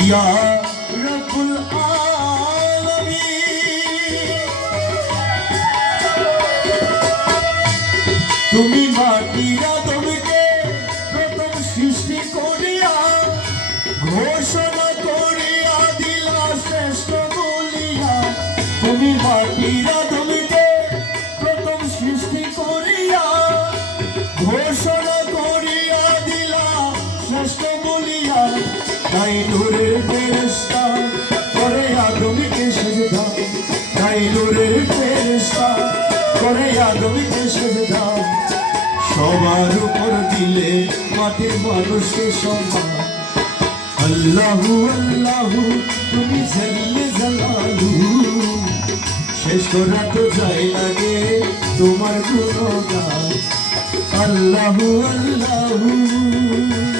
ইয়া রব্বুল আলামিন তুমি মাটির আদমকে প্রথম সৃষ্টি করিয়া ঘোষণা করিয়া দিলা শ্রেষ্ঠ বলিয়া তুমি মাটির আদমকে তাই নূরের ফেরেশতা, করে আদমকে সেজদা। তাই নূরের ফেরেশতা, করে আদমকে সেজদা। সবার উপর দিলে মাটির মানুষকে সম্মান। আল্লাহু আল্লাহু, তুমি জাল্লে জালালু শেষ করা তো যায় লাগে তোমার গুণগান। আল্লাহু আল্লাহু।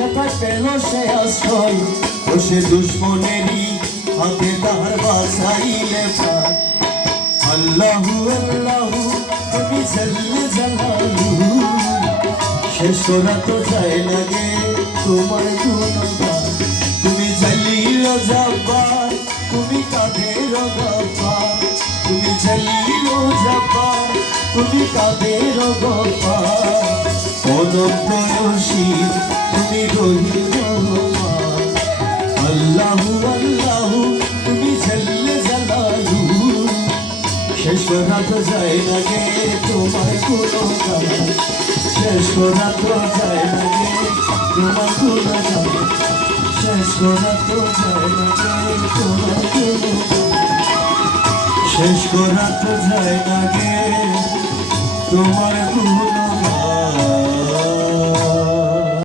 সেটা পেল সে আশ্রয়? বসে দুশ্মনেরই হাতে তাহার বাসাইলে আল্লাহু আল্লাহু, তুমি জল্লে জালালু। শেষ করা তো যায় লাগে তোমার গুণগান। তুমি জলিল জব্বার, তুমি কাদের গফার তুমি জলিল জব্বার, তুমি কাদের গফার অনন্ত রশিদ রহিম আল্লাহু আল্লাহু তুমি জল্লে জালালু শেষ করা তো যায় লাগে তোমার গুণগান শেষ করা তো যায় লাগে তোমার গুণগান শেষ করা তো যায় লাগে তোমার গুণগান শেষ করা তো যায় লাগে তোমার গুণগান